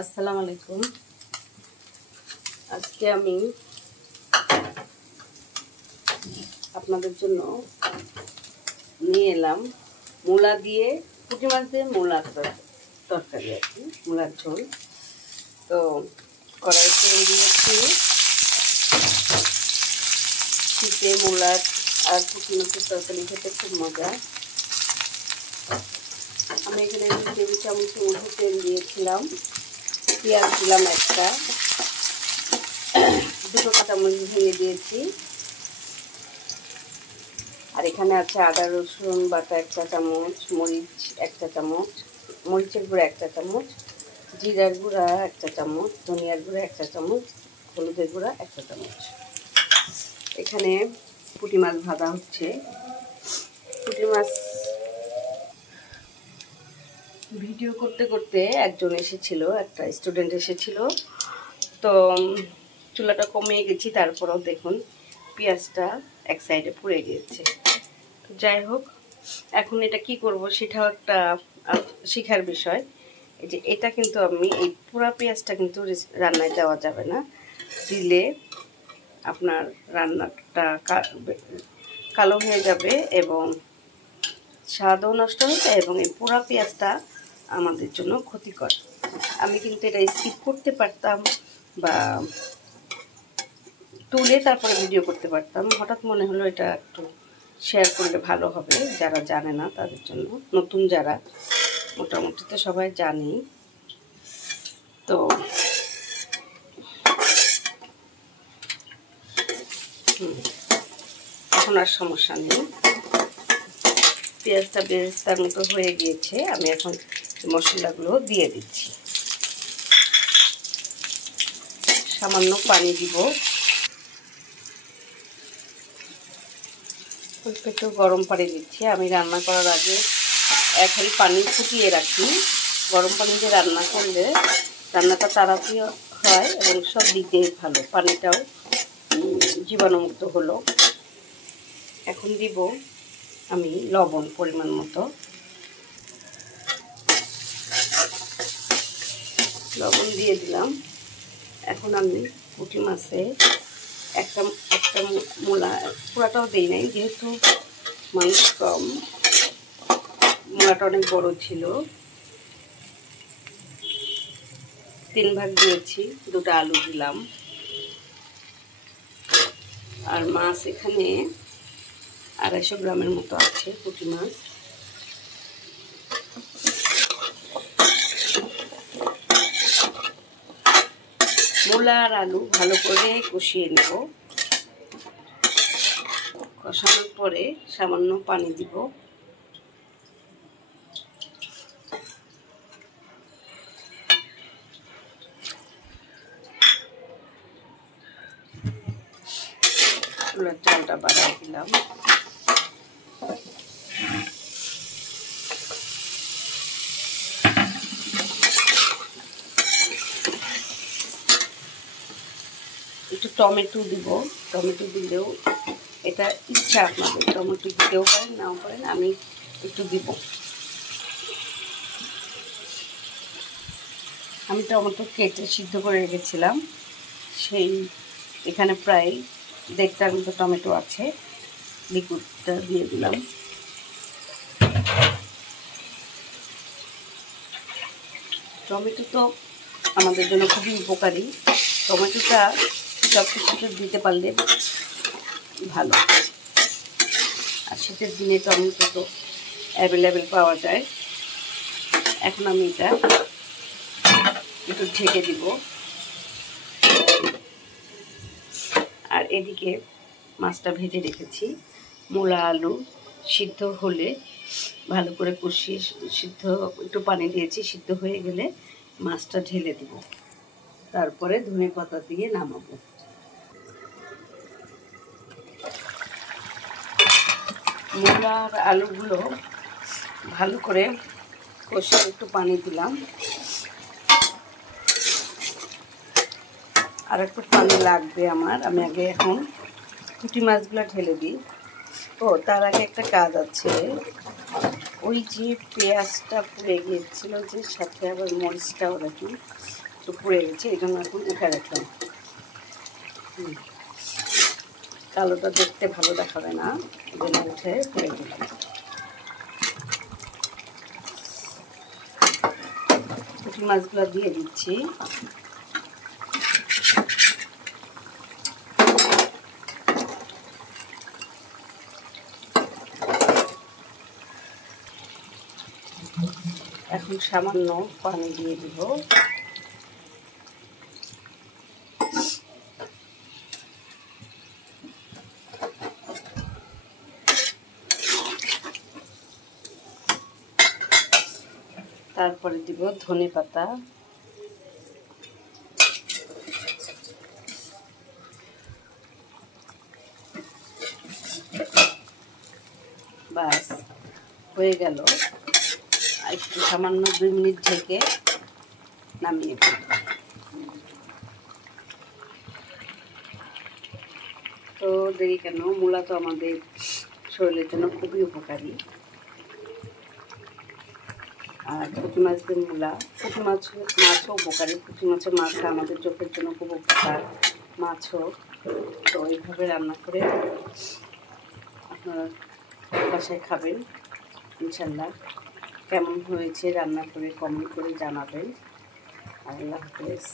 আসসালামু আলাইকুম। আজকে আমি আপনাদের জন্য নিয়ে এলাম মূলা দিয়ে পুঁটি মাছ দিয়ে মূলার তরকারি আর কি, মূলার ঝোল। তো কড়াইতে তেল দিয়েছি। শীতে মূলার আর পুঁটি মাছের তরকারি খেতে খুব মজা। আমি এখানে 2 টেবিল চামচের মধ্যে তেল দিয়েছিলাম। পেঁয়াজ দিলাম একটা, 2 কাঁচামরিচ ভেঙে দিয়েছি। আর এখানে আছে আদা রসুন বাটা 1 চা চামচ, মরিচ 1 চা চামচ, মরিচের গুঁড়া 1 চা চামচ, জিরার গুঁড়া 1 চা চামচ, ধনিয়ার গুঁড়া 1 চা চামচ, হলুদের গুঁড়া 1 চা চামচ। এখানে পুঁটি মাছ ভাজা হচ্ছে। পুঁটি মাছ ভিডিও করতে করতে একজন এসেছিল, একটা স্টুডেন্ট এসেছিল। তো চুলাটা কমিয়ে গেছি, তারপরেও দেখুন পেঁয়াজটা এক সাইডে পুড়ে গিয়েছে। তো যাই হোক, এখন এটা কি করব সেটাও একটা শেখার বিষয়। এই যে এটা কিন্তু আমি এই পুরা পেঁয়াজটা কিন্তু রান্নায় দেওয়া যাবে না, দিলে আপনার রান্নাটা কালো হয়ে যাবে এবং স্বাদও নষ্ট হবে এবং এই পুরা পেঁয়াজটা আমাদের জন্য ক্ষতিকর। আমি কিন্তু এটা স্কিপ করতে পারতাম বা তুলে তারপরে ভিডিও করতে পারতাম। হঠাৎ মনে হলো এটা একটু শেয়ার করলে ভালো হবে, যারা জানে না তাদের জন্য। নতুন যারা, মোটামুটি তো সবাই জানি। তো এখন আর সমস্যা নেই, পেঁয়াজটা বেরেস্তার মতো হয়ে গিয়েছে। আমি এখন মশলাগুলো দিয়ে দিচ্ছি। সামান্য পানি দিব, একটু গরম পানি দিচ্ছি। আমি রান্না করার আগে 1 হাঁড়ি পানি ফুটিয়ে রাখি। গরম পানি দিয়ে রান্না করলে রান্নাটা তাড়াতাড়ি হয় এবং সব দিক দিয়ে ভালো, পানিটাও জীবাণুমুক্ত হলো। এখন দিব আমি লবণ পরিমাণ মতো। লবণ দিয়ে দিলাম। এখন আমি পুঁটি মাছে একটা মূলা, পুরাটাও দিই নাই যেহেতু মানুষ কম, মূলাটা অনেক বড় ছিল। 3 ভাগ দিয়েছি, 2টা আলু দিলাম। আর মাছ এখানে 250 গ্রামের মতো আছে পুঁটি মাছ। মূলা আর আলু ভালো করে কষিয়ে নেব। কষানোর পরে সামান্য পানি দিব। চুলার জালটা বাড়াই দিলাম। একটু টমেটো দিব। টমেটো দিলেও এটা ইচ্ছা আপনাদের, টমেটো দিতেও পারেন নাও পারেন, আমি একটু দিব। আমি টমেটো কেটে সিদ্ধ করে রেখেছিলাম, সেই এখানে প্রায় 1.5টার মতো টমেটো আছে। লিকুইডটা দিয়ে দিলাম। টমেটো তো আমাদের জন্য খুবই উপকারী। টমেটোটা সব কিছুতে দিতে পারলে ভালো। আর শীতের দিনে টমেটো তো অ্যাভেলেবেল পাওয়া যায়। এখন আমি এটা একটু ঢেকে দিব। আর এদিকে মাছটা ভেজে রেখেছি। মূলা আলু সিদ্ধ হলে ভালো করে কষিয়ে, সিদ্ধ একটু পানি দিয়েছি, সিদ্ধ হয়ে গেলে মাছটা ঢেলে দিব। তারপরে ধনেপাতা দিয়ে নামাবো। মূলা আর আলুগুলো ভালো করে কষিয়ে একটু পানি দিলাম। আর একটু পানি লাগবে আমার। আমি আগে এখন পুঁটি মাছগুলো ঢেলে দিই। ও তার আগে একটা কাজ আছে, ওই যে পেঁয়াজটা পুড়ে গিয়েছিল, যে সাথে আবার মরিচটাও রাখি, একটু পুড়ে গেছে, এই জন্য এখন উঠে রাখলাম। কালোটা দেখতে ভালো দেখাবে না, এই জন্য উঠে পুড়ে দিলাম। পুঁটি মাছগুলো দিয়ে দিচ্ছি। এখন সামান্য পানি দিয়ে দিব। তারপরে দিব ধনে পাতা, বাস হয়ে গেল। একটু সামান্য 2 মিনিট ঢেকে নামিয়ে দিই। তো দেরি কেন, মূলা তো আমাদের শরীরের জন্য খুবই উপকারী। আর পুঁটি মাছ দিয়ে মূলা, পুঁটি মাছও উপকারী। পুঁটি মাছের মাথা আমাদের চোখের জন্য খুব উপকার, মাছও। তো এইভাবে রান্না করে আপনারা বাসায় খাবেন ইনশাল্লাহ। কেমন হয়েছে রান্না করে কমেন্ট করে জানাবেন। আল্লাহ হাফেজ।